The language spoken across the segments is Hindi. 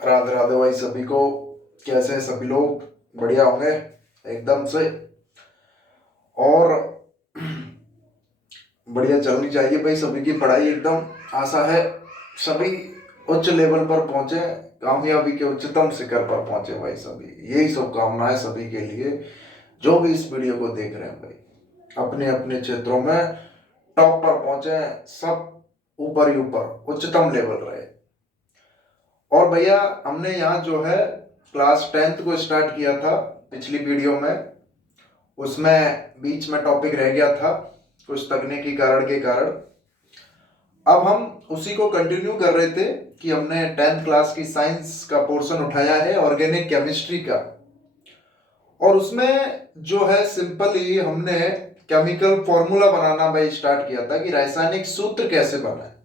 राधे राधे भाई सभी को। कैसे हैं सभी लोग? बढ़िया होंगे एकदम से। और बढ़िया चलनी चाहिए भाई सभी की पढ़ाई एकदम। आशा है सभी उच्च लेवल पर पहुंचे, कामयाबी के उच्चतम शिखर पर पहुंचे भाई सभी। यही शुभकामनाएं सभी के लिए जो भी इस वीडियो को देख रहे हैं भाई। अपने अपने क्षेत्रों में टॉप पर पहुंचे सब, ऊपर ही ऊपर उच्चतम लेवल रहे। और भैया हमने यहाँ जो है क्लास 10th को स्टार्ट किया था पिछली वीडियो में। उसमें बीच में टॉपिक रह गया था कुछ तकनीकी कारण के कारण। अब हम उसी को कंटिन्यू कर रहे थे कि हमने 10th क्लास की साइंस का पोर्शन उठाया है ऑर्गेनिक केमिस्ट्री का। और उसमें जो है सिंपली हमने केमिकल फॉर्मूला बनाना भाई स्टार्ट किया था कि रासायनिक सूत्र कैसे बना है।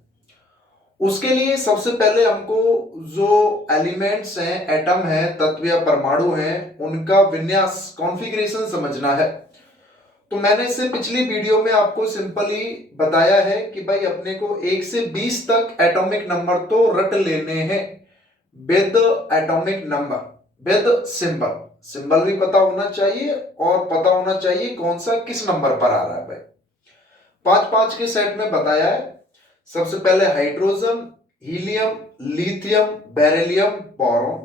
उसके लिए सबसे पहले हमको जो एलिमेंट्स हैं, एटम है, तत्व या परमाणु हैं, उनका विन्यास कॉन्फ़िगरेशन समझना है। तो मैंने इससे पिछली वीडियो में आपको सिंपली बताया है कि भाई अपने को 1 से 20 तक एटॉमिक नंबर तो रट लेने हैं with atomic number, with symbol. Symbol भी पता होना चाहिए और पता होना चाहिए कौन सा किस नंबर पर आ रहा है भाई। 5-5 के सेट में बताया है। सबसे पहले hydrogen, helium, lithium, beryllium, boron.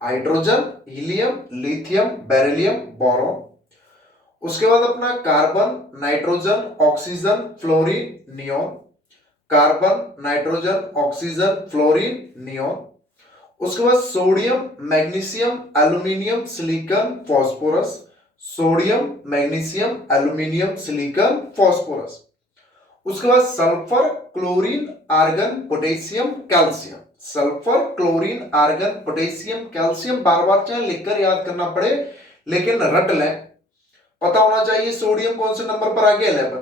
Hydrogen, helium, lithium, beryllium, boron. उसके बाद अपना carbon, nitrogen, oxygen, fluorine, neon. Carbon, nitrogen, oxygen, fluorine, neon. उसके बाद sodium, magnesium, aluminium, silicon, phosphorus. Sodium, magnesium, aluminium, silicon, phosphorus. उसके बाद sulphur, chlorine, argon, potassium, calcium. Sulphur, chlorine, argon, potassium, calcium बार बार चाहे लिखकर याद करना पड़े लेकिन रट लें। पता होना चाहिए सोडियम कौन से नंबर पर आ गया 11,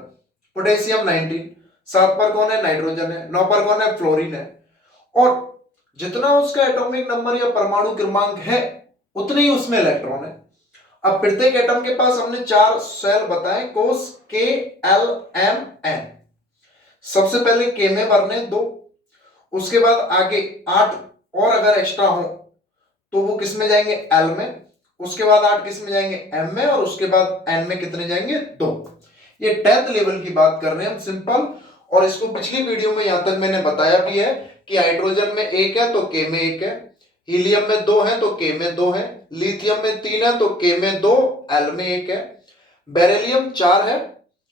पोटेशियम 19, 7 पर कौन है नाइट्रोजन है, 9 पर कौन है फ्लोरीन है। और जितना उसका एटॉमिक नंबर या परमाणु क्रमांक है उतने ही उसमें इलेक्ट्रॉन है। अब प्रत्येक एटम के पास हमने 4 सेल बताए, कोष के, एल, एम, एन। सबसे पहले के में भरने 2, उसके बाद आगे 8 और अगर एक्स्ट्रा हो तो वो किस में जाएंगे एल में, उसके बाद 8 किस में जाएंगे एम में, और उसके बाद एन में कितने जाएंगे 2। ये 10th लेवल की बात कर रहे हैं हम सिंपल। और इसको पिछली वीडियो में यहां तक मैंने बताया भी है कि हाइड्रोजन में 1 है तो के में 1 है, हीलियम में 2 है तो के में 2 है, लिथियम में 3 है तो के में 2, एल में 1 है। बेरिलियम 4 है,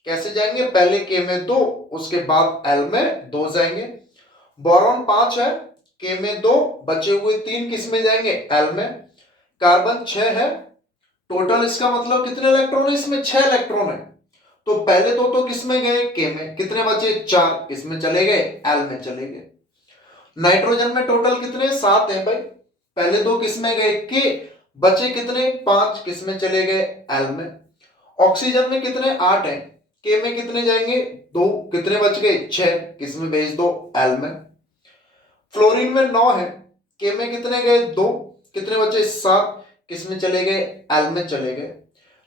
कैसे जाएंगे पहले के में 2 उसके बाद एल में 2 जाएंगे। बोरॉन 5 है, के में 2, बचे हुए 3 किस में जाएंगे एल में। कार्बन 6 है, टोटल इसका मतलब कितने इलेक्ट्रॉन है इसमें 6 इलेक्ट्रॉन है। तो पहले तो किस में गए के में, कितने बचे 4 किस में चले गए एल में चले गए। नाइट्रोजन में टोटल कितने 7 है भाई, पहले दो किस में गए के, बचे कितने 5 किस में चले गए एल में। ऑक्सीजन में कितने 8 है, के में कितने जाएंगे 2, कितने बच गए 6 किस में भेज दो एल में। फ्लोरीन में 9 है, के में कितने गए 2, कितने बचे 7 किस में चले गए एल में चले गए।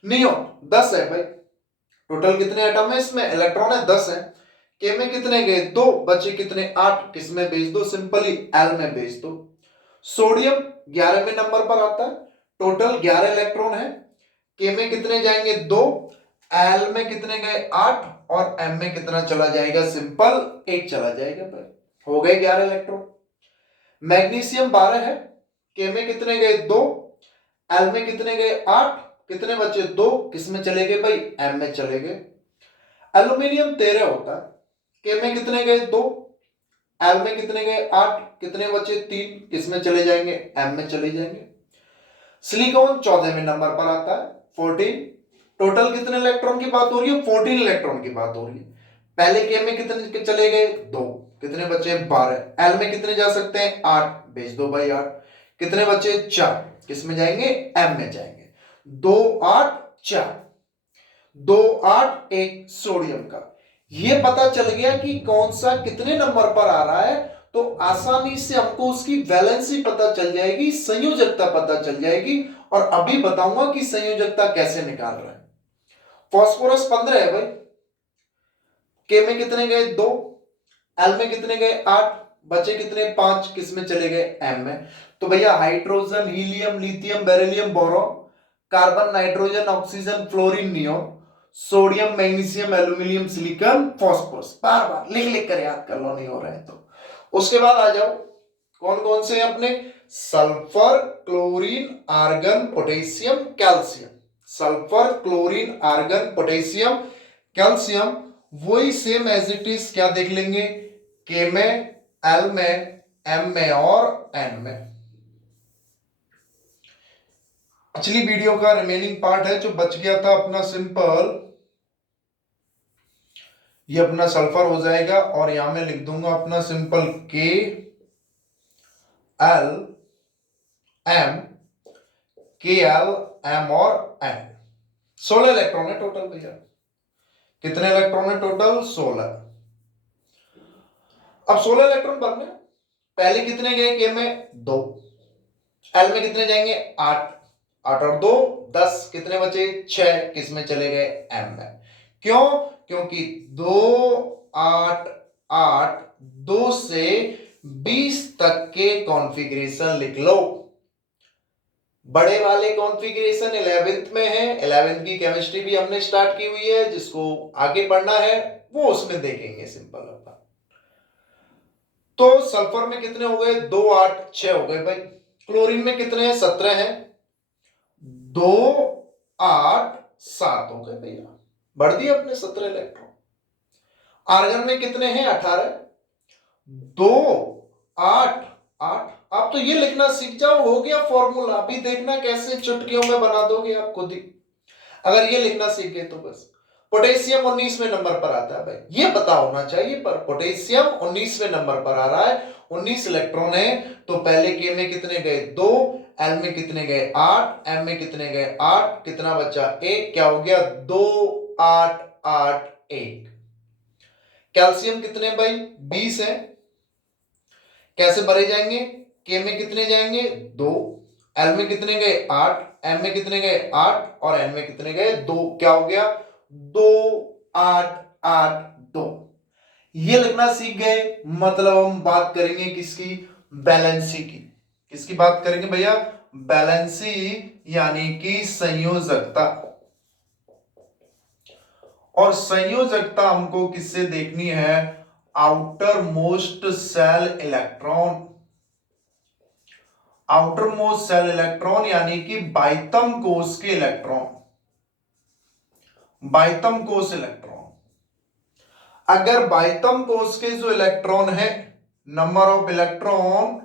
नियोन 10 है भाई, टोटल कितने एटम है इसमें इलेक्ट्रॉन है 10 है, के में कितने गए 2, बचे कितने 8 किस में भेज दो सिंपली एल में भेज दो। सोडियम 11वें नंबर पर आता है, टोटल 11 इलेक्ट्रॉन है, के में कितने जाएंगे 2, एल में कितने गए 8, और एम में कितना चला जाएगा सिंपल 1 चला जाएगा भाई, हो गए 11 इलेक्ट्रॉन। मैग्नीशियम 12 है, के में कितने गए 2, एल में कितने गए 8, कितने बचे 2 किस में चले गए भाई एम में चले गए। एल्यूमिनियम 13 होता है, के में कितने गए 2, एल में कितने गए 8, कितने बचे 3 किस में चले जाएंगे एम में चले जाएंगे। सिलिकॉन 14वें नंबर पर आता है 14, टोटल कितने इलेक्ट्रॉन की बात हो रही है 14 इलेक्ट्रॉन की बात हो रही है। पहले के में कितने चले गए 2, कितने बचे 12, एल में कितने जा सकते हैं 8 भेज दो भाई 8, कितने बचे 4 किस में जाएंगे एम में जाएंगे। 2 8 4, 2 8 1 सोडियम का। ये पता चल गया कि कौन सा कितने नंबर पर आ रहा है, तो आसानी से हमको उसकी वैलेंसी पता चल जाएगी, संयोजकता पता चल जाएगी। और अभी बताऊंगा कि संयोजकता कैसे निकाल रहा है। फास्फोरस 15 है भाई, के में कितने गए 2, एल में कितने गए 8, बचे कितने 5, किस में चले गए एम में। तो भैया hydrogen, helium, lithium, beryllium, boron, carbon, nitrogen, oxygen, fluorine, neon, sodium, magnesium, aluminium, silicon, phosphorus. बार बार लिख लिख कर याद कर लो, नहीं हो रहा है तो। उसके बाद आ जाओ कौन कौन से हैं अपने, sulphur, chlorine, argon, potassium, calcium. Sulphur, chlorine, argon, potassium, calcium, वही सेम एज इट इज क्या देख लेंगे, के में, एल में, एम में और एन में। पिछली वीडियो का रिमेनिंग पार्ट है जो बच गया था अपना सिंपल, ये अपना सल्फर हो जाएगा और यहां में लिख दूंगा अपना सिंपल के एल एम, के एल एम और एन। 16 इलेक्ट्रॉन है टोटल भैया। कितने इलेक्ट्रॉन है टोटल, 16। अब 16 इलेक्ट्रॉन बनने, पहले कितने गए के में, 2, एल में कितने जाएंगे 8, 8 और 2 10, कितने बचे 6, किस में चले गए एम में। क्यों, क्योंकि 2 8 8, 2 से 20 तक के कॉन्फ़िगरेशन लिख लो। बड़े वाले कॉन्फ़िगरेशन 11th में है, 11th की केमिस्ट्री भी हमने स्टार्ट की हुई है, जिसको आगे पढ़ना है वो उसमें देखेंगे सिंपल अपना। तो सल्फर में कितने हो गए, 2 8 6 हो गए भाई। क्लोरीन में कितने हैं, 17 हैं, 2 8 7 हो गए भैया, बढ़ दिए अपने 17 इलेक्ट्रॉन। आर्गन में कितने हैं, 18, 2 8 8। आप तो ये लिखना सीख जाओ, हो गया फॉर्मूला। अभी देखना कैसे चुटकियों में बना दोगे आप खुद ही, अगर ये लिखना सीख गए तो बस। पोटेशियम 19वें नंबर पर आता है भाई, ये पता होना चाहिए, पर पोटेशियम 19वें नंबर पर आ रहा है। 19 इलेक्ट्रॉन है, तो पहले के में कितने गए 2, एल में कितने गए 8, एम में कितने गए 8, कितना बचा 1, क्या हो गया 2 8 8 1। कैल्शियम कितने भाई 20 है, कैसे भरे जाएंगे, के में कितने जाएंगे 2, एल में कितने गए 8, एम में कितने गए 8 और एन में कितने गए 2, क्या हो गया 2 8 8 2। ये लिखना सीख गए, मतलब हम बात करेंगे किसकी, बैलेंसी की। किसकी बात करेंगे भैया, बैलेंसी यानी कि संयोजकता। और संयोजकता हमको किससे देखनी है, outer most shell electron. Outer most shell electron यानी कि बाह्यतम कोश के इलेक्ट्रॉन, बाह्यतम कोश इलेक्ट्रॉन। अगर बाह्यतम कोश के जो इलेक्ट्रॉन है, नंबर ऑफ इलेक्ट्रॉन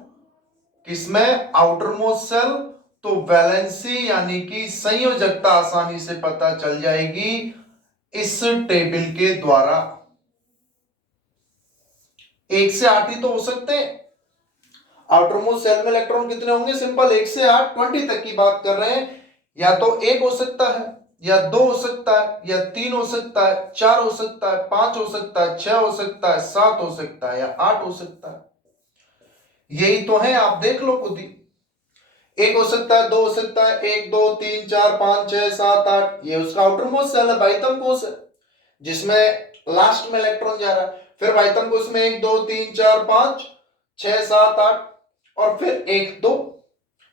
किसमें, आउटर मोस्ट सेल, तो वैलेंसी यानी कि संयोजकता आसानी से पता चल जाएगी इस टेबल के द्वारा। 1 से 8 ही तो हो सकते हैं। आउटर मोस्ट सेल में इलेक्ट्रॉन कितने होंगे, सिंपल 1 से 8 20 तक की बात कर रहे हैं। या तो 1 हो सकता है, या 2 हो सकता है, या 3 हो सकता है, 4 हो सकता है, 5 हो सकता है, 6 हो सकता है, 7 हो सकता है, या 8 हो सकता है। यही तो है, आप देख लो खुद ही। 1 हो सकता है, 2 हो सकता है, 1 2 3 4 5 6 7 8, ये उसका आउटर मोस्ट सेल है, बाह्यतम कोश है, जिसमें लास्ट में इलेक्ट्रॉन जा रहा है। फिर बाह्यतम कोश में 1 2 3 4 5 6 7 8 और फिर 1 2,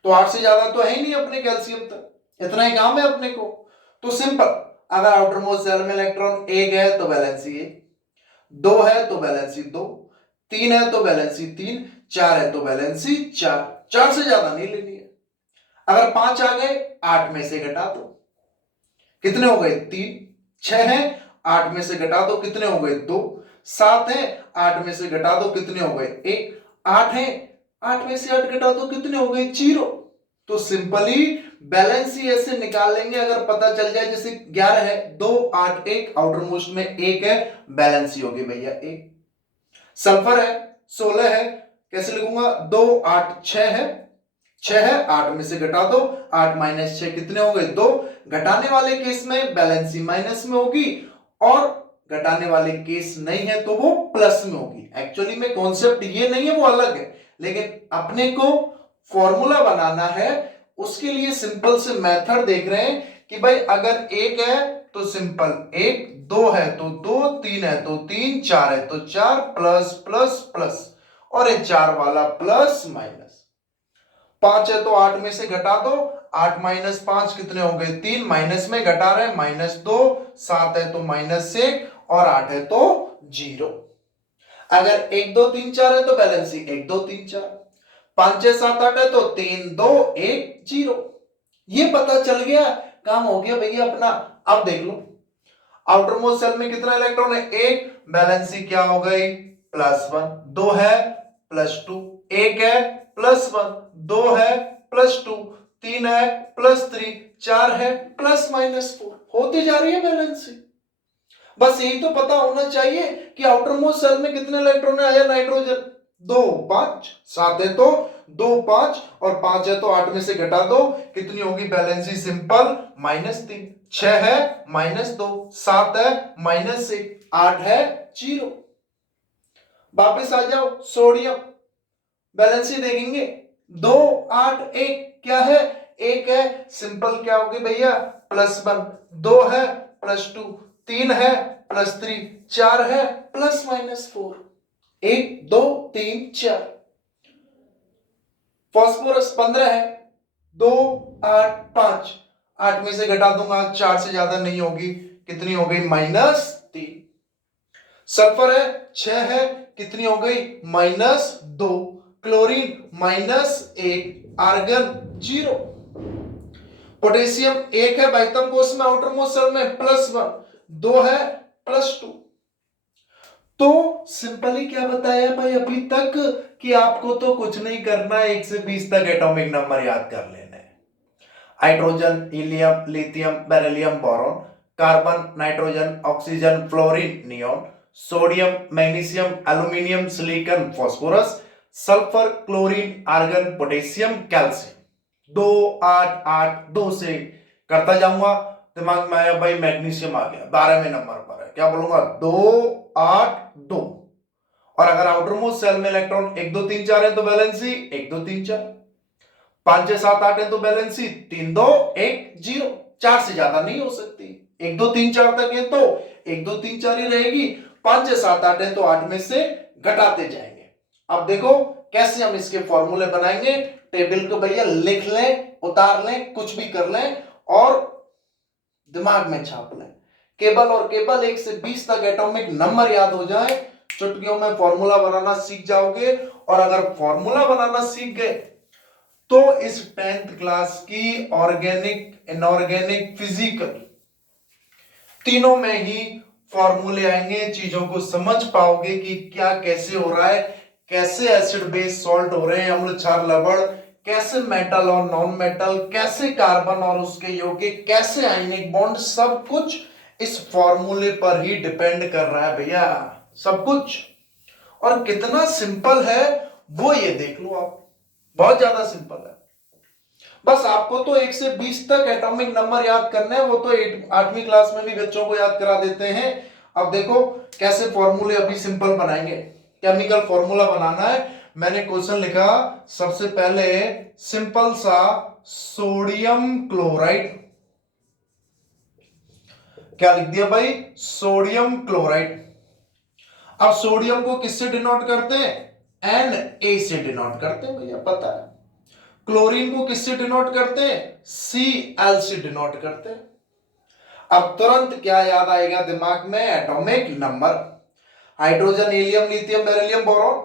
तो 8 से ज्यादा तो है ही नहीं अपने कैल्शियम तक, इतना ही काम है अपने को। तो सिंपल, अगर आउटर मोस्ट सेल में इलेक्ट्रॉन 1 है तो वैलेंसी 1, 2 है तो वैलेंसी 2, 3 है तो वैलेंसी 3, 4 है तो वैलेंसी 4, 4 से ज्यादा नहीं लेनी है। अगर 5 आ गए 8 में से घटा दो, कितने हो गए 3, 6 है 8 में से घटा दो, कितने हो गए 2, 7 है 8 में से घटा दो, कितने हो गए 1, 8 है 8 में से 8 घटा दो, कितने हो गए 0। तो सिंपली बैलेंस ही ऐसे निकाल लेंगे, अगर पता चल जाए जैसे 11 है 2 8 1, आउटर मोस्ट में 1 है, बैलेंस ही होगी भैया 1। सल्फर है 16 है, कैसे लिखूंगा 2 8 6 है, 6 है 8 में से घटा दो, 8 माइनस 6 कितने हो गए 2। घटाने वाले केस में बैलेंसी माइनस में होगी, और घटाने वाले केस नहीं है तो वो प्लस में होगी। एक्चुअली में कॉन्सेप्ट ये नहीं है, वो अलग है, लेकिन अपने को फॉर्मूला बनाना है, उसके लिए सिंपल से मेथड देख रहे हैं कि भाई अगर 1 है तो सिंपल 1, 2 है तो 2, 3 है तो 3, 4 है तो 4, प्लस प्लस प्लस, और ये 4 वाला प्लस माइनस। 5 है तो 8 में से घटा दो, 8 माइनस 5 कितने हो गए 3, माइनस में घटा रहे -2, 7 है तो -1 और 8 है तो 0। अगर 1 2 3 4 है तो बैलेंस ही 1 2 3 4, 5 6 7 8 है तो 3 2 1 0। ये पता चल गया, काम हो गया भैया अपना। अब देख लो आउटर मोस्ट सेल में कितना इलेक्ट्रॉन है, एक, बैलेंसी क्या हो गई +1, 2 है +2, 1 है +1, 2 है +2, 3 है +3, 4 है +-4, होती जा रही है बैलेंसी। बस यही तो पता होना चाहिए कि आउटर मोस्ट सेल में कितने इलेक्ट्रॉन है, आया नाइट्रोजन 2 5, 7 है तो 2 5 और 5 है तो 8 में से घटा दो, कितनी होगी बैलेंसी सिंपल -3, 6 है -2, 7 है -1, 8 है 0। वापस आ जाओ सोडियम, बैलेंसी देखेंगे 2 8 1 क्या है, 1 है सिंपल क्या होगी भैया +1, 2 है +2, 3 है +3, 4 है +-4, 1 2 3 4। फास्फोरस 15 है, 2 8 5, 8 में से घटा दूंगा 4 से ज्यादा नहीं होगी, कितनी हो गई -3। सल्फर है 6 है, कितनी हो गई -2, क्लोरीन -1, आर्गन 0। पोटेशियम 1 है बाह्यतम कोश में आउटर मोस्ट सेल में +1, 2 है +2। तो सिंपली क्या बताया भाई अभी तक कि आपको तो कुछ नहीं करना है, 1 से 20 तक एटॉमिक नंबर याद कर लेने हैं। Hydrogen, helium, lithium, beryllium, boron, carbon, nitrogen, oxygen, fluorine, neon, sodium, magnesium, aluminium, silicon, phosphorus, sulphur, chlorine, argon, potassium, calcium. 2 8 8 2 से करता जाऊंगा, दिमाग में आया भाई मैग्नीशियम आ गया 12वें नंबर पर है, क्या बोलूंगा 2 8 2। और अगर आउटर मोस्ट सेल में इलेक्ट्रॉन 1 2 3 4 है तो वैलेंसी 1 2 3 4, 5 6 7 8 है तो वैलेंसी 3 2 1 0, 4 से ज्यादा नहीं हो सकती। 1 2 3 4 तक है तो 1 2 3 4 ही रहेगी, 5 6 7 8 है तो 8 में से घटाते जाएंगे। अब देखो कैसे हम इसके फॉर्मूले बनाएंगे, टेबल को भैया लिख लें, उतार लें, कुछ भी कर लें और दिमाग में छाप लें। केवल और केवल 1 से 20 तक एटॉमिक नंबर याद हो जाए, चुटकियों में फॉर्मूला बनाना सीख जाओगे। और अगर फॉर्मूला बनाना सीख गए तो इस 10th क्लास की ऑर्गेनिक, इनऑर्गेनिक, फिजिकल तीनों में ही फॉर्मूले आएंगे, चीजों को समझ पाओगे कि क्या कैसे हो रहा है, कैसे एसिड बेस सॉल्ट हो रहे हैं, अम्ल क्षार लवण, कैसे मेटल और नॉन मेटल, कैसे कार्बन और उसके यौगिक, कैसे आयनिक बॉन्ड, सब कुछ इस फॉर्मूले पर ही डिपेंड कर रहा है भैया, सब कुछ। और कितना सिंपल है वो ये देख लो आप, बहुत ज्यादा सिंपल है। बस आपको तो 1 से 20 तक एटॉमिक नंबर याद करने हैं, वो तो 8वीं क्लास में भी बच्चों को याद करा देते हैं। अब देखो कैसे फॉर्मूले अभी सिंपल बनाएंगे, केमिकल फॉर्मूला बनाना है। मैंने क्वेश्चन लिखा सबसे पहले सिंपल सा सोडियम क्लोराइड, क्या लिख दिया भाई सोडियम क्लोराइड। अब सोडियम को किससे डिनोट करते हैं, Na से डिनोट करते हैं भैया, पता है। क्लोरीन को किससे डिनोट करते हैं, Cl से डिनोट करते हैं। अब तुरंत क्या याद आएगा दिमाग में, atomic number. Hydrogen, helium, lithium, beryllium, boron,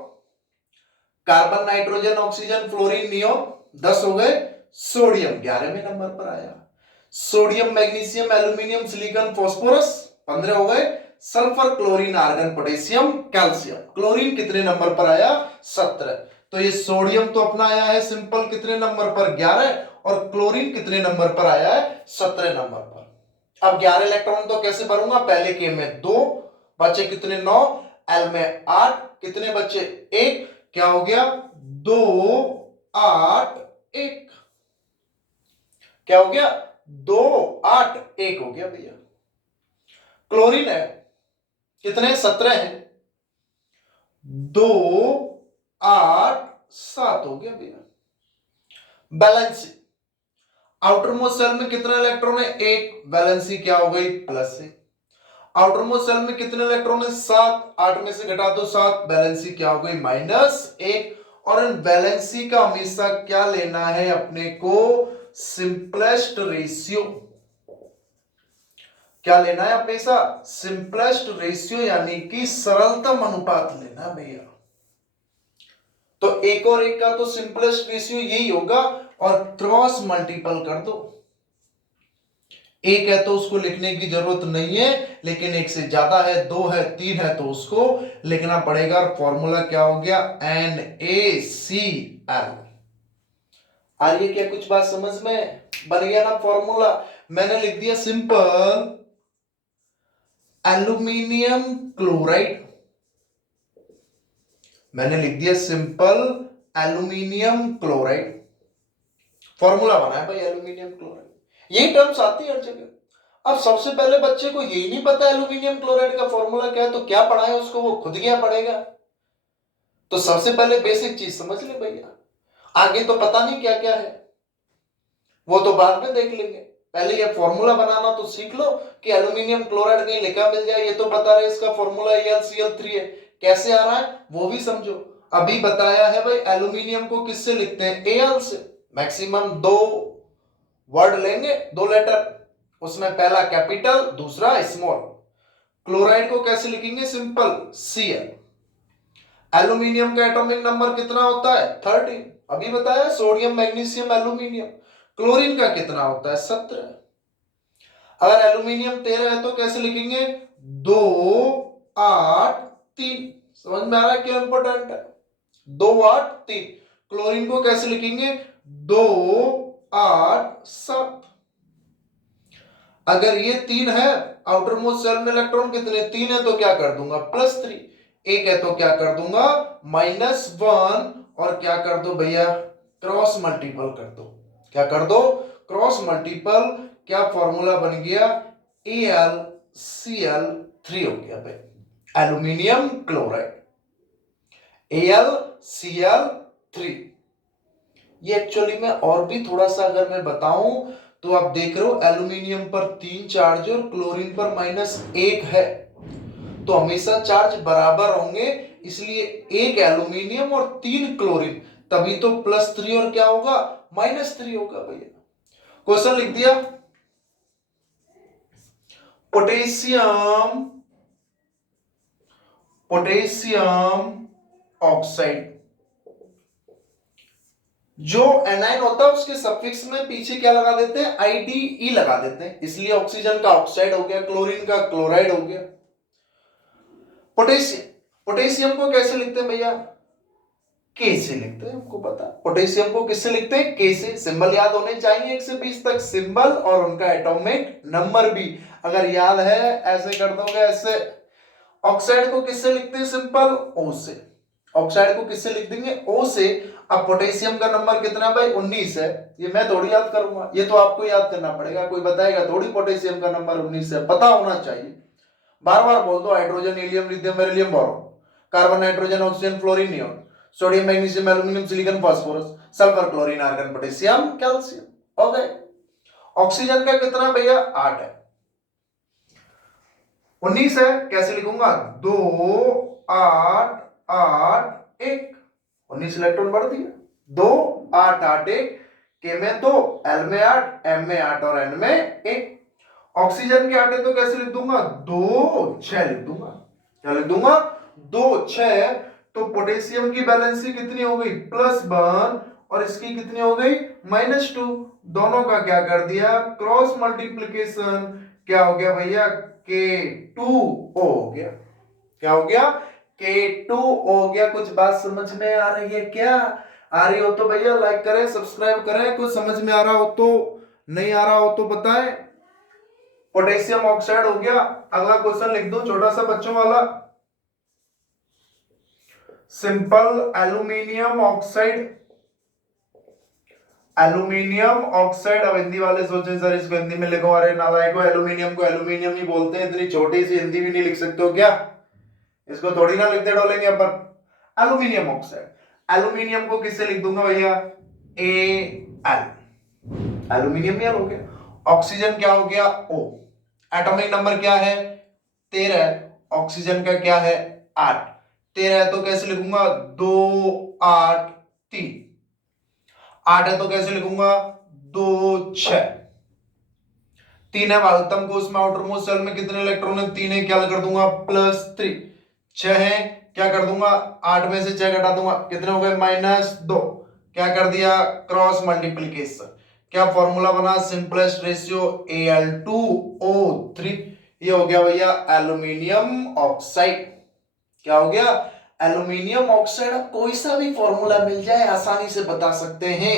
carbon, nitrogen, oxygen, fluorine, neon 10 हो गए। सोडियम 11वें नंबर पर आया। Sodium, magnesium, aluminium, silicon, phosphorus 15 हो गए। Sulphur, chlorine, argon, potassium, calcium. Chlorine कितने नंबर पर आया 17। तो ये सोडियम तो अपना आया है सिंपल कितने नंबर पर 11, और क्लोरीन कितने नंबर पर आया है 17 नंबर पर। अब 11 इलेक्ट्रॉन तो कैसे भरूंगा, पहले के में 2 बचे, कितने 9, एल में 8, कितने बचे 1, क्या हो गया 2 8 1, क्या हो गया 2 8 1 हो गया भैया। क्लोरीन है कितने 17 है, 2 8 7 हो गया भैया। बैलेंसी, आउटर मोस्ट सेल में कितना इलेक्ट्रॉन है 1, बैलेंसी क्या हो गई +1। आउटर मोस्ट शेल में कितने इलेक्ट्रॉन है? 7। 8 में से घटा दो 7, वैलेंसी क्या हो गई? -1। और इन वैलेंसी का हमेशा क्या लेना है अपने को? Simplest ratio. क्या लेना है हमेशा? सिंपलेस्ट रेशियो, यानी कि सरलतम अनुपात लेना है भैया। तो एक और एक का तो सिंपलेस्ट रेशियो यही होगा, और क्रॉस मल्टीपल कर दो। एक है तो उसको लिखने की जरूरत नहीं है, लेकिन एक से ज्यादा है, 2 है, 3 है तो उसको लिखना पड़ेगा। फॉर्मूला क्या हो गया? NaCl। आ रही है क्या कुछ बात समझ में? बन गया ना फॉर्मूला? मैंने लिख दिया सिंपल एल्यूमिनियम क्लोराइड। मैंने लिख दिया सिंपल एल्यूमिनियम क्लोराइड। फॉर्मूला बना है भाई एल्यूमिनियम क्लोराइड। यही टर्म्स आती है हर जगह। अब सबसे पहले बच्चे को यही नहीं पता एल्यूमिनियम क्लोराइड का फॉर्मूला क्या है, तो क्या पढ़ाए उसको? वो खुद क्या पढ़ेगा? तो सबसे पहले बेसिक चीज समझ ले भैया। आगे तो पता नहीं क्या क्या है, वो तो बाद में देख लेंगे। पहले ये फॉर्मूला बनाना तो सीख लो कि एल्यूमिनियम क्लोराइड कहीं लिखा मिल जाए। ये तो बता रहे इसका फॉर्मूला AlCl3 है, कैसे आ रहा है वो भी समझो। अभी बताया है भाई एल्यूमिनियम को किससे लिखते हैं? Al से। मैक्सिमम 2 वर्ड लेंगे, 2 लेटर, उसमें पहला कैपिटल दूसरा स्मॉल। क्लोराइड को कैसे लिखेंगे? Simple Cl। एल्यूमिनियम का एटॉमिक नंबर कितना होता है? 13। अभी बताया सोडियम मैग्नीशियम एल्यूमिनियम। क्लोरीन का कितना होता है? 17। अगर एल्यूमिनियम 13 है तो कैसे लिखेंगे? 2 8 3। समझ में आ रहा है क्या इंपॉर्टेंट है? 2 8 3। क्लोरीन को कैसे लिखेंगे? 2 8 7। अगर ये 3 है, आउटर मोस्ट शेल में इलेक्ट्रॉन कितने? 3 है तो क्या कर दूंगा? +3। एक है तो क्या कर दूंगा? -1। और क्या कर दो भैया? क्रॉस मल्टीपल कर दो। क्या कर दो? Cross multiple. क्या फॉर्मूला बन गया? AlCl3 हो गया भाई, एल्यूमिनियम क्लोराइड। AlCl3। ये एक्चुअली में और भी थोड़ा सा अगर मैं बताऊं तो आप देख रहे हो एल्यूमिनियम पर 3 चार्ज और क्लोरीन पर -1 है, तो हमेशा चार्ज बराबर होंगे। इसलिए 1 एल्यूमिनियम और 3 क्लोरीन, तभी तो +3 और क्या होगा? -3 होगा भैया। क्वेश्चन लिख दिया। पोटेशियम ऑक्साइड, जो एनाइन होता है उसके सफिक्स में पीछे क्या लगा देते हैं? IDE लगा देते हैं, इसलिए ऑक्सीजन का ऑक्साइड हो गया, क्लोरीन का क्लोराइड हो गया। पोटेशियम को कैसे लिखते हैं भैया? के से लिखते हैं, हमको पता। पोटेशियम को किससे लिखते हैं? के से। सिंबल याद होने चाहिए 1 से 20 तक, सिंबल और उनका एटॉमिक नंबर भी अगर याद है ऐसे कर दोगे ऐसे। ऑक्साइड को किससे लिखते हैं? सिंपल O से। ऑक्साइड को किससे लिख देंगे? O से। अब पोटेशियम का नंबर कितना भाई? 19 है। ये मैं थोड़ी याद करूंगा, ये तो आपको याद करना पड़ेगा, कोई बताएगा थोड़ी पोटेशियम का नंबर 19 है, पता होना चाहिए। बार बार बोल दो, hydrogen helium lithium beryllium boron, carbon nitrogen oxygen fluorine neon, sodium magnesium aluminium silicon phosphorus, sulphur chlorine argon potassium calcium. Okay. Oxygen का कितना भैया? 8 है। 19 है, कैसे लिखूंगा? 2 8 8 1। 19 इलेक्ट्रॉन बढ़ दिया। 2 8 8 1। के में 2, एल में 8, एम में 8 और एन में 1। ऑक्सीजन के 8 है तो कैसे लिख दूंगा? 2 6 लिख दूंगा। क्या लिख दूंगा? 2 6। तो पोटेशियम की बैलेंसी कितनी हो गई? +1। और इसकी कितनी हो गई? -2। दोनों का क्या कर दिया? Cross multiplication. क्या हो गया भैया? K2O हो गया। क्या हो गया? K2O हो गया। कुछ बात समझ में आ रही है क्या? आ रही हो तो भैया लाइक करें, सब्सक्राइब करें। कुछ समझ में आ रहा हो तो, नहीं आ रहा हो तो बताएं। पोटेशियम ऑक्साइड हो गया। अगला क्वेश्चन लिख दो छोटा सा बच्चों वाला। Simple aluminium oxide. Aluminium oxide. अब हिंदी वाले सोचे सर इसको हिंदी में लिखो, अरे नालायक को एल्यूमिनियम को एल्यूमिनियम ही बोलते हैं, इतनी छोटी सी हिंदी भी नहीं लिख सकते हो क्या? इसको थोड़ी ना लिखते डोलेंगे अपन। Aluminium oxide. एल्यूमिनियम को किससे लिख दूंगा भैया? Al। एल्यूमिनियम ही हो गया। ऑक्सीजन क्या हो गया? O। एटॉमिक नंबर क्या है? 13, ऑक्सीजन का क्या है 8, 13 है तो कैसे लिखूंगा 2 8 3, 8 है तो कैसे लिखूंगा 2 6, 3 है वालतम कोष में आउटर मोस्ट शेल में कितने इलेक्ट्रॉन है 3 है, क्या कर दूंगा +3, 6 है क्या कर दूंगा 8 में से 6 घटा दूंगा कितने हो गए -2, क्या कर दिया क्रॉस मल्टीप्लीकेशन, क्या फॉर्मूला बना सिंपलेस्ट रेशियो Al2O3, ये हो गया भैया एल्यूमिनियम ऑक्साइड, क्या हो गया एल्यूमिनियम ऑक्साइड। कोई सा भी फॉर्मूला मिल जाए आसानी से बता सकते हैं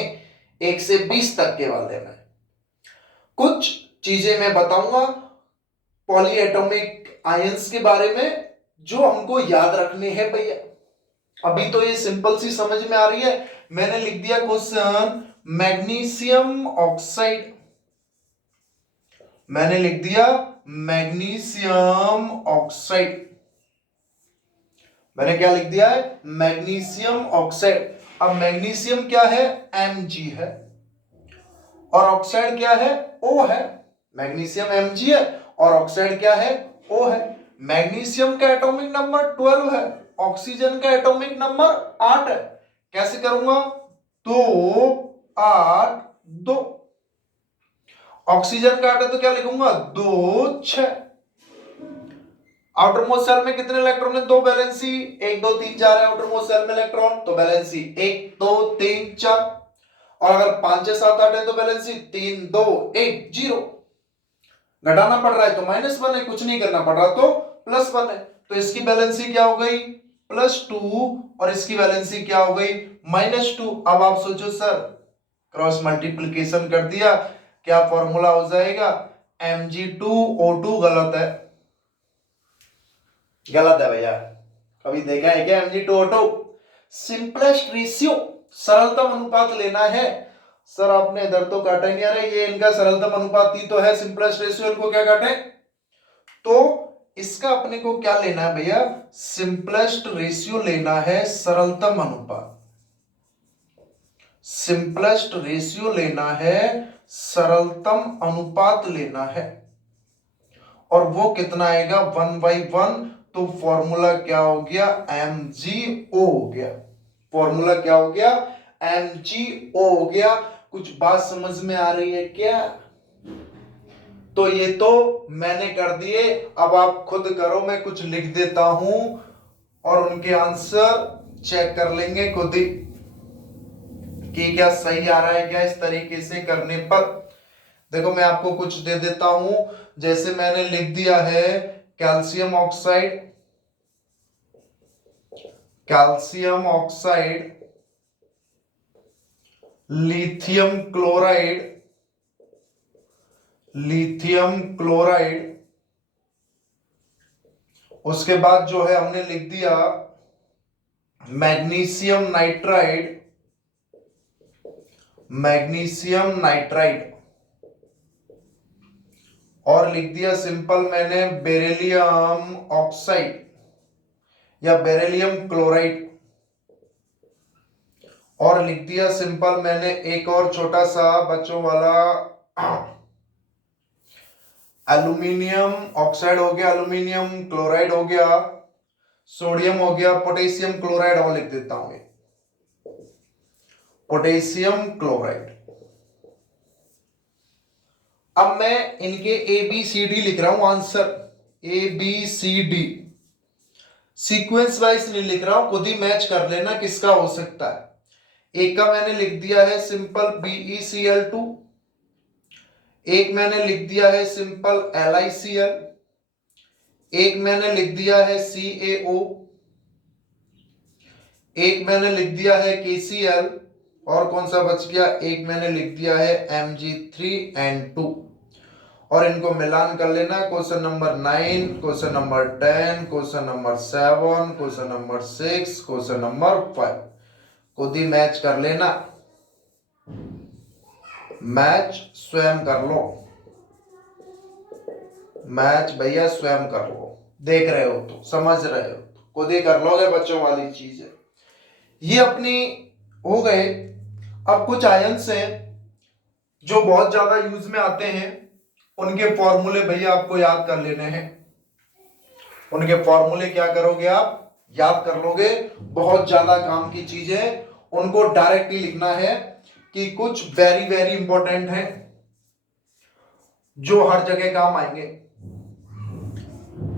1 से 20 तक के वाले में। कुछ चीजें मैं बताऊंगा पॉलीएटॉमिक आयंस के बारे में जो हमको याद रखने हैं भैया। अभी तो ये सिंपल सी समझ में आ रही है। मैंने लिख दिया क्वेश्चन मैग्नीशियम ऑक्साइड, मैंने लिख दिया मैग्नीशियम ऑक्साइड, मैंने क्या लिख दिया है मैग्नीशियम ऑक्साइड। अब मैग्नीशियम क्या है Mg है और ऑक्साइड क्या है O है, मैग्नीशियम Mg है और ऑक्साइड क्या है O है। मैग्नीशियम का एटॉमिक नंबर 12 है, ऑक्सीजन का एटॉमिक नंबर 8 है, कैसे करूंगा 2 8 2, ऑक्सीजन का 8 है तो क्या लिखूंगा 2 6, आउटर मोस्ट शेल में कितने इलेक्ट्रॉन है 2 वैलेंसी 1 2 3 4 है आउटर मोस्ट शेल में इलेक्ट्रॉन, तो वैलेंसी 1 2 3 4, और अगर 5 6 7 8 है तो वैलेंसी 3 2 1 0, घटाना पड़ रहा है तो -1 है, कुछ नहीं करना पड़ रहा तो +1 है, तो इसकी वैलेंसी क्या हो गई +2 और इसकी वैलेंसी क्या हो गई -2। अब आप सोचो सर क्रॉस मल्टीप्लिकेशन कर दिया क्या फॉर्मूला हो जाएगा Mg2O2, गलत है, गलत है भैया, कभी देखा है क्या Mg2O2? सिंपलेस्ट रेशियो सरलतम अनुपात लेना है। सर आपने इधर तो काटा ही नहीं, आ रहा ये इनका सरलतम अनुपात ही तो है सिंपलेस्ट रेशियो, इनको क्या काटे, तो इसका अपने को क्या लेना है भैया सिंपलेस्ट रेशियो लेना है सरलतम अनुपात, सिंपलेस्ट रेशियो लेना है सरलतम अनुपात लेना है, और वो कितना आएगा 1/1, तो फॉर्मूला क्या हो गया MgO हो गया, फॉर्मूला क्या हो गया MgO हो गया। कुछ बात समझ में आ रही है क्या? तो ये तो मैंने कर दिए, अब आप खुद करो, मैं कुछ लिख देता हूं और उनके आंसर चेक कर लेंगे खुद ही कि क्या सही आ रहा है क्या। इस तरीके से करने पर देखो मैं आपको कुछ दे देता हूं, जैसे मैंने लिख दिया है calcium oxide, calcium oxide, lithium chloride, lithium chloride, उसके बाद जो है हमने लिख दिया मैग्नीशियम नाइट्राइड, मैग्नीशियम नाइट्राइड, और लिख दिया सिंपल मैंने बेरिलियम ऑक्साइड या बेरिलियम क्लोराइड, और लिख दिया सिंपल मैंने एक और छोटा सा बच्चों वाला एल्यूमिनियम ऑक्साइड हो गया, एल्यूमिनियम क्लोराइड हो गया, सोडियम हो गया, पोटेशियम क्लोराइड और लिख देता हूं पोटेशियम क्लोराइड। अब मैं इनके ABCD लिख रहा हूं आंसर, ABCD सीक्वेंस वाइज नहीं लिख रहा हूं, खुद ही मैच कर लेना किसका हो सकता है। एक का मैंने लिख दिया है सिंपल BeCl2, एक मैंने लिख दिया है सिंपल LiCl, एक मैंने लिख दिया है CaO, एक मैंने लिख दिया है KCl, और कौन सा बच गया एक मैंने लिख दिया है Mg3N2, और इनको मिलान कर लेना। Question number 9, question number 10, question number 7, question number 6, question number 5, खुद ही मैच कर लेना, मैच स्वयं कर लो, मैच भैया स्वयं कर लो, देख रहे हो तो समझ रहे हो तो खुद ही कर लोगे, बच्चों वाली चीज है ये अपनी हो गए। अब कुछ आयंस हैं जो बहुत ज्यादा यूज में आते हैं, उनके फॉर्मूले भैया आपको याद कर लेने हैं। उनके फॉर्मूले क्या करोगे आप, याद कर लोगे। बहुत ज्यादा काम की चीजें, उनको डायरेक्टली लिखना है कि कुछ वेरी वेरी इंपॉर्टेंट है जो हर जगह काम आएंगे।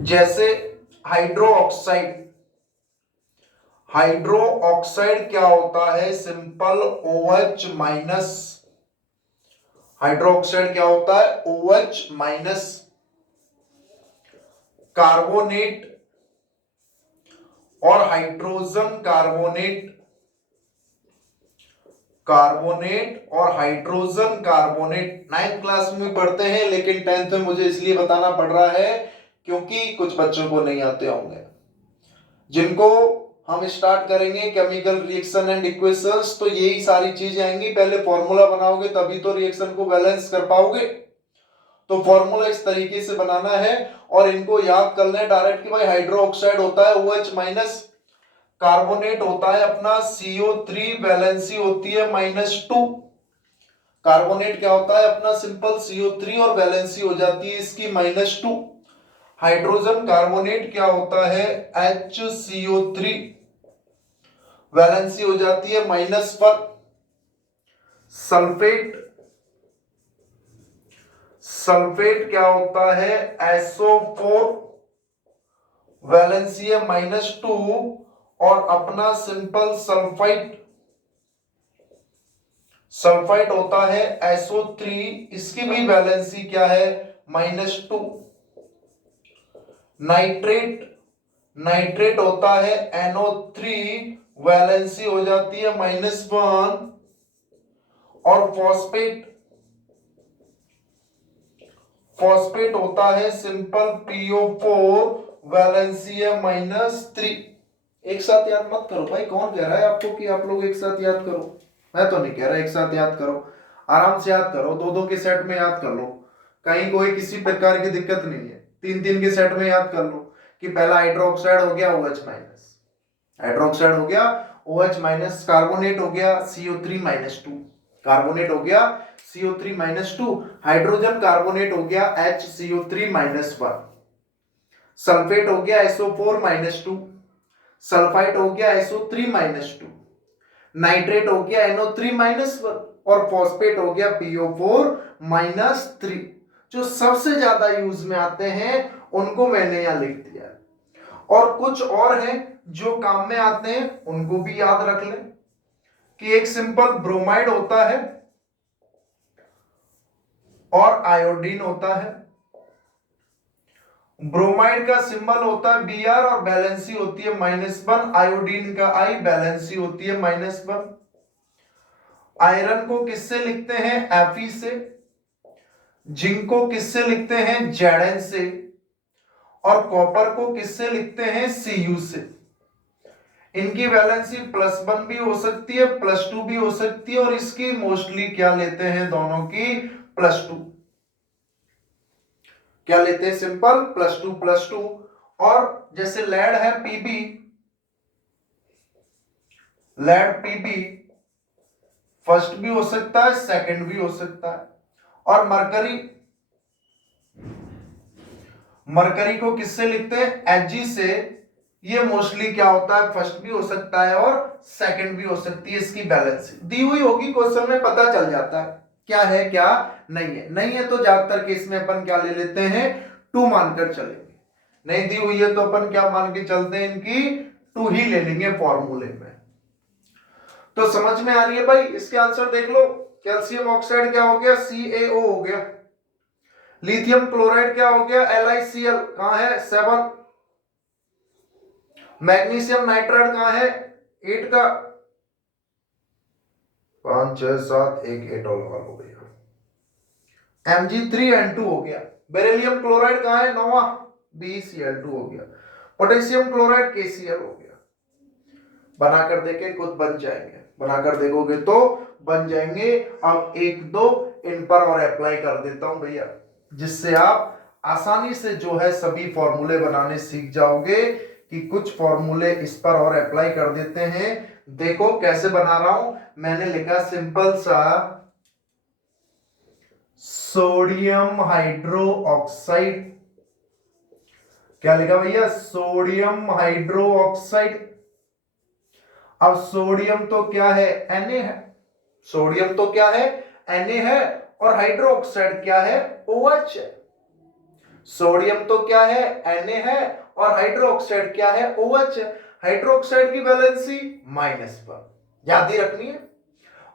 जैसे हाइड्रो ऑक्साइड, हाइड्रो ऑक्साइड क्या होता है, simple OH minus. Hydro oxide क्या होता है, OH माइनस कार्बोनेट और हाइड्रोजन कार्बोनेट, कार्बोनेट और हाइड्रोजन कार्बोनेट 9th क्लास में पढ़ते हैं, लेकिन 10th में मुझे इसलिए बताना पड़ रहा है क्योंकि कुछ बच्चों को नहीं आते होंगे। जिनको हम स्टार्ट करेंगे केमिकल रिएक्शन एंड इक्वेशंस, तो यही सारी चीजें आएंगी। पहले फॉर्मूला बनाओगे तभी तो रिएक्शन को बैलेंस कर पाओगे। तो फॉर्मूला इस तरीके से बनाना है और इनको याद कर लें डायरेक्ट कि भाई हाइड्रो ऑक्साइड होता है OH माइनस, कार्बोनेट होता है अपना CO3, वैलेंसी होती है -2। कार्बोनेट क्या होता है अपना सिंपल CO3 और वैलेंसी हो जाती है इसकी -2। हाइड्रोजन कार्बोनेट क्या होता है HCO3, वैलेंसी हो जाती है -1। सल्फेट, सल्फेट क्या होता है SO4, वैलेंसी है -2। और अपना सिंपल सल्फाइड, सल्फाइड होता है SO3, इसकी भी वैलेंसी क्या है -2। नाइट्रेट, नाइट्रेट होता है NO3, वैलेंसी हो जाती है -1। और फॉस्फेट, फॉस्फेट होता है सिंपल PO4, वैलेंसी है -3। एक साथ याद मत करो भाई, कौन कह रहा है आपको कि आप लोग एक साथ याद करो, मैं तो नहीं कह रहा एक साथ याद करो। आराम से याद करो, 2-2 के सेट में याद कर लो, कहीं कोई किसी प्रकार की दिक्कत नहीं है। 3-3 के सेट में याद कर लो कि पहला हाइड्रोक्साइड हो गया OH माइनस, हाइड्रोक्साइड हो गया OH माइनस, कार्बोनेट हो गया CO3 -2, कार्बोनेट हो गया CO3 -2, हाइड्रोजन कार्बोनेट हो गया HCO3 -1, सल्फेट हो गया SO4 -2, सल्फाइड हो गया SO3 -2, नाइट्रेट हो गया NO3 -1 और फॉस्फेट हो गया PO4 -3। जो सबसे ज्यादा यूज में आते हैं उनको मैंने यहां लिख दिया, और कुछ और हैं जो काम में आते हैं उनको भी याद रख लें कि एक सिंपल ब्रोमाइड होता है और आयोडीन होता है। ब्रोमाइड का सिंबल होता है Br और बैलेंसी होती है -1, आयोडीन का I, बैलेंसी होती है -1। आयरन को किससे लिखते हैं Fe से, जिंक को किससे लिखते हैं Zn से, और कॉपर को किससे लिखते हैं Cu से। इनकी वैलेंसी +1 भी हो सकती है, +2 भी हो सकती है, और इसकी मोस्टली क्या लेते हैं दोनों की +2, क्या लेते हैं सिंपल +2। और जैसे लेड है Pb, लेड Pb फर्स्ट भी हो सकता है, सेकंड भी हो सकता है। और मरकरी, मरकरी को किससे लिखते हैं Hg से, ये मोस्टली क्या होता है फर्स्ट भी हो सकता है और सेकंड भी हो सकती है। इसकी बैलेंस दी हुई होगी, क्वेश्चन में पता चल जाता है क्या है क्या नहीं है। नहीं है तो ज्यादातर केस में अपन क्या ले लेते हैं 2 मानकर चलेंगे, नहीं दी हुई है तो अपन क्या मान के चलते हैं इनकी 2 ही ले लेंगे फॉर्मूले में। तो समझ में आ रही है भाई, इसके आंसर देख लो। कैल्शियम ऑक्साइड क्या हो गया CaO हो गया, लिथियम क्लोराइड क्या हो गया LiCl, कहां है 7, मैग्नीशियम नाइट्राइड कहां है 8 का, 5 6 7 1 8 और लगा लो भैया, Mg3N2 हो गया। बेरिलियम क्लोराइड कहां है 9वां, BeCl2 हो गया। पोटेशियम क्लोराइड KCl हो गया। बनाकर देखें खुद बन जाएंगे, बनाकर देखोगे तो बन जाएंगे। अब 1-2 इन पर और अप्लाई कर देता हूं भैया, जिससे आप आसानी से जो है सभी फॉर्मूले बनाने सीख जाओगे। कि कुछ फॉर्मूले इस पर और अप्लाई कर देते हैं। देखो कैसे बना रहा हूं, मैंने लिखा सिंपल सा सोडियम हाइड्रो ऑक्साइड, क्या लिखा भैया, सोडियम हाइड्रो ऑक्साइड। अब सोडियम तो क्या है, Na है, सोडियम तो क्या है, Na है, और हाइड्रो ऑक्साइड क्या है, OH है। सोडियम तो क्या है, Na है, और हाइड्रो ऑक्साइड क्या है, OH है। हाइड्रो ऑक्साइड की वैलेंसी माइनस पर, याद ही रखनी है।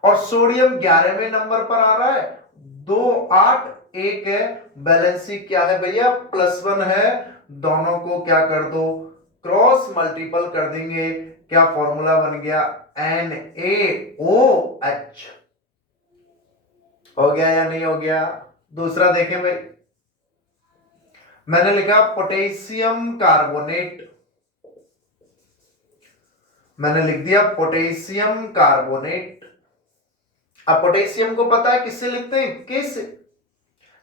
और सोडियम 11वें नंबर पर आ रहा है, 2 8 1 है, बैलेंसी क्या है भैया, +1 है। दोनों को क्या कर दो, क्रॉस मल्टीपल कर देंगे, क्या फॉर्मूला बन गया, NaOH। हो गया या नहीं हो गया। दूसरा देखें भाई, मैंने लिखा पोटेशियम कार्बोनेट, मैंने लिख दिया पोटेशियम कार्बोनेट। अब पोटेशियम को पता है किससे लिखते हैं, किस,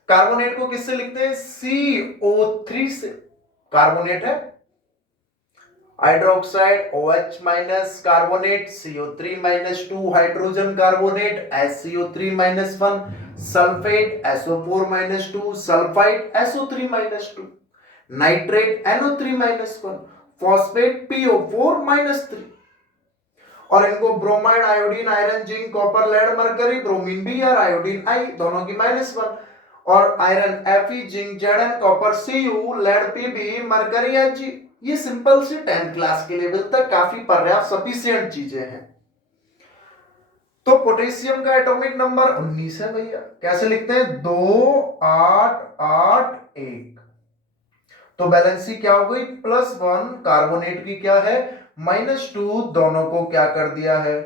कार्बोनेट को किससे लिखते हैं, CO3 से। कार्बोनेट है, हाइड्रोक्साइड OH माइनस, carbonate CO3-2, hydrogen carbonate HCO3-1, sulphate SO4-2, sulphide SO3-2, nitrate NO3-1, phosphate PO4-3। और इनको bromide, iodine, iron, zinc, copper, lead, mercury, bromine Br, iodine I, दोनों की -1, और iron Fe, zinc Zn, copper Cu, lead Pb, mercury Hg। ये सिंपल सी 10th क्लास के लेवल तक काफी पर्याप्त सफिशिएंट चीजें हैं। तो पोटेशियम का एटॉमिक नंबर 19 है भैया। कैसे लिखते हैं, 2 8 8 1। तो बैलेंसी क्या हो गई, +1, कार्बोनेट की क्या है, -2, दोनों को क्या कर दिया है,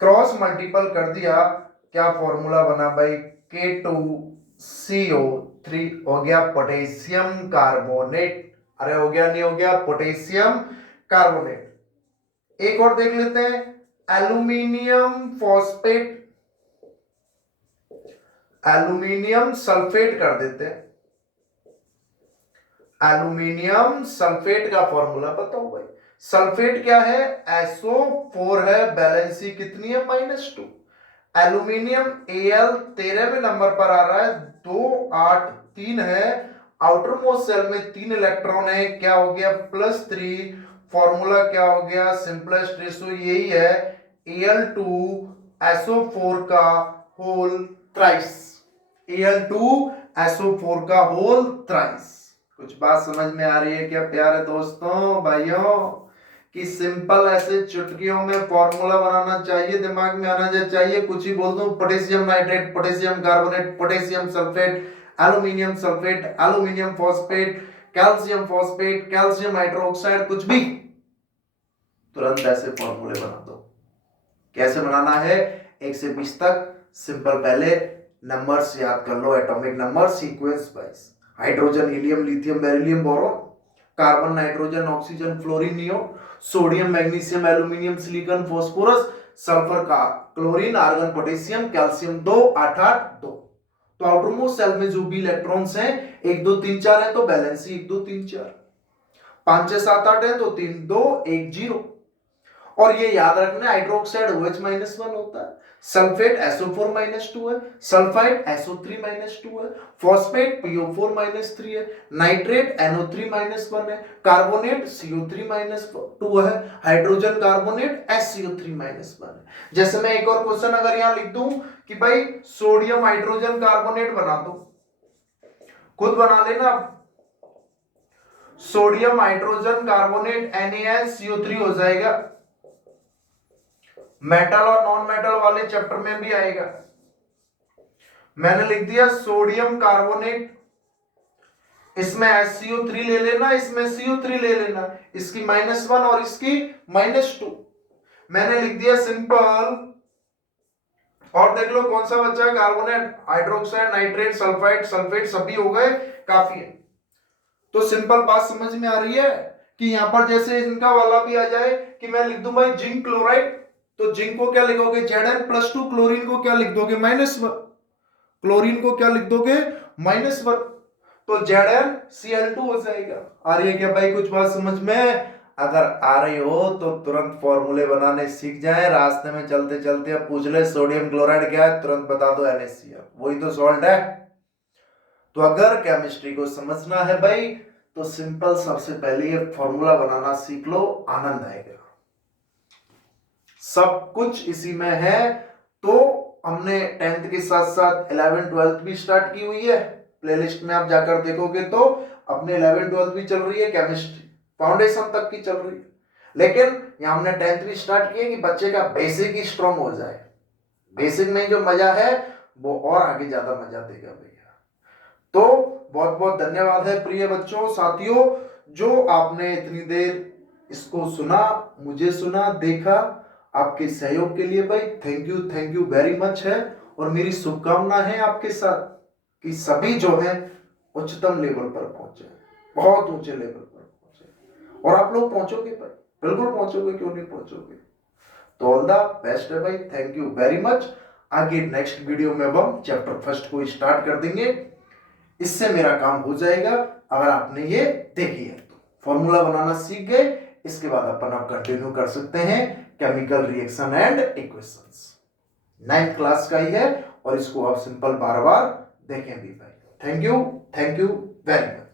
क्रॉस मल्टीपल कर दिया, क्या फॉर्मूला बना भाई, K2CO3, हो गया पोटेशियम कार्बोनेट। अरे हो गया नहीं हो गया, पोटेशियम कार्बोनेट। एक और देख लेते हैं, एल्यूमिनियम फॉस्फेट, एल्यूमिनियम सल्फेट कर देते हैं। एल्यूमिनियम सल्फेट का फॉर्मूला बताओ भाई, सल्फेट क्या है, SO4 है, बैलेंसी कितनी है, -2। एल्यूमिनियम Al 13वें नंबर पर आ रहा है, 2 8 3 है, आउटर मोस्ट सेल में 3 इलेक्ट्रॉन है, क्या हो गया, +3। फॉर्मूला क्या हो गया, सिंपलेस्ट रेशियो यही है, Al2SO4 का होल थ्राइस, Al2SO4 का होल थ्राइस। कुछ बात समझ में आ रही है क्या प्यारे दोस्तों भाइयों, कि सिंपल ऐसे चुटकियों में फॉर्मूला बनाना चाहिए, दिमाग में आना चाहिए। कुछ ही बोल दूं, potassium nitrate, potassium carbonate, potassium sulphate, aluminium sulphate, aluminium phosphate, calcium phosphate, calcium hydroxide, कुछ भी तुरंत ऐसे फॉर्मूले बना दो। कैसे बनाना है, 1 से 20 तक सिंपल, पहले नंबर्स याद कर लो, atomic number sequence wise, hydrogen, helium, lithium, beryllium, boron, carbon, nitrogen, oxygen, fluorine, neon, sodium, magnesium, aluminium, silicon, phosphorus, sulphur का, क्लोरीन, आर्गन, पोटेशियम, कैल्शियम, 2 8 8 2। तो आउटर मोस्ट सेल में जो भी इलेक्ट्रॉन्स हैं 1 2 3 4 है, तो बैलेंसी 1 2 3 4, 5 6 7 8 है, तो 3 2 1 0। और ये याद रखना, हाइड्रोक्साइड OH-1 होता है, सल्फेट SO4-2 है, सल्फाइड SO3-2 है, फॉस्फेट PO4-3 है, नाइट्रेट NO3-1 है, कार्बोनेट CO3-2 है, हाइड्रोजन कार्बोनेट HCO3-1 है। जैसे मैं एक और क्वेश्चन अगर यहां लिख दूं कि भाई सोडियम हाइड्रोजन कार्बोनेट बना दो, खुद बना लेना, सोडियम हाइड्रोजन कार्बोनेट NaCO3 हो जाएगा। मेटल और नॉन मेटल वाले चैप्टर में भी आएगा। मैंने लिख दिया सोडियम कार्बोनेट, इसमें HCO3 ले लेना, इसमें CO3 ले लेना, इसकी -1 और इसकी -2। मैंने लिख दिया सिंपल। और देख लो कौन सा बचा है, carbonate, hydroxide, nitrate, sulphide, sulphate, सभी हो गए, काफी है। तो सिंपल बात समझ में आ रही है कि यहां पर जैसे इनका वाला भी आ जाए कि मैं लिख दूं भाई जिंक क्लोराइड, तो जिंक को क्या लिखोगे, Zn+2, क्लोरीन को क्या लिख दोगे, -1, क्लोरीन को क्या लिख दोगे, -1, तो ZnCl2 हो जाएगा। आ रही है क्या भाई कुछ बात समझ में? अगर आ रही हो तो तुरंत फॉर्मूले बनाने सीख जाए, रास्ते में चलते चलते अब पूछ ले सोडियम क्लोराइड क्या है, तुरंत बता दो NaCl, वही तो सॉल्ट है। तो अगर केमिस्ट्री को समझना है भाई तो सिंपल सबसे पहले ये फॉर्मूला बनाना सीख लो, आनंद आएगा। सब कुछ इसी में है। तो हमने 10th के साथ साथ 11th 12th भी स्टार्ट की हुई है। प्लेलिस्ट में आप जाकर देखोगे तो अपने 11th 12th भी चल रही है, केमिस्ट्री फाउंडेशन तक की चल रही है। लेकिन यहाँ हमने 10th भी स्टार्ट किया कि बच्चे का बेसिक ही स्ट्रांग हो जाए। बेसिक में जो मजा है वो और आगे ज्यादा मजा देगा भैया। तो बहुत बहुत धन्यवाद है प्रिय बच्चों, साथियों, जो आपने इतनी देर इसको सुना, मुझे सुना, देखा। आपके सहयोग के लिए भाई थैंक यू वेरी मच है। और मेरी शुभकामना है आपके साथ कि सभी जो है उच्चतम लेवल पर पहुंचे, बहुत ऊंचे लेवल पर पहुंचे। और आप लोग पहुंचोगे भाई, बिल्कुल पहुंचोगे, क्यों नहीं पहुंचोगे। तो ऑल द बेस्ट है भाई, थैंक यू वेरी मच। आगे नेक्स्ट वीडियो में हम चैप्टर फर्स्ट को स्टार्ट कर देंगे। इससे मेरा काम हो जाएगा अगर आपने ये देखी है तो। फॉर्मूला बनाना सीख गए, इसके बाद अपन आप कंटिन्यू कर सकते हैं chemical reaction and equations. 9th class का ही है और इसको आप सिंपल बार बार देखें भी भाई। Thank you very much.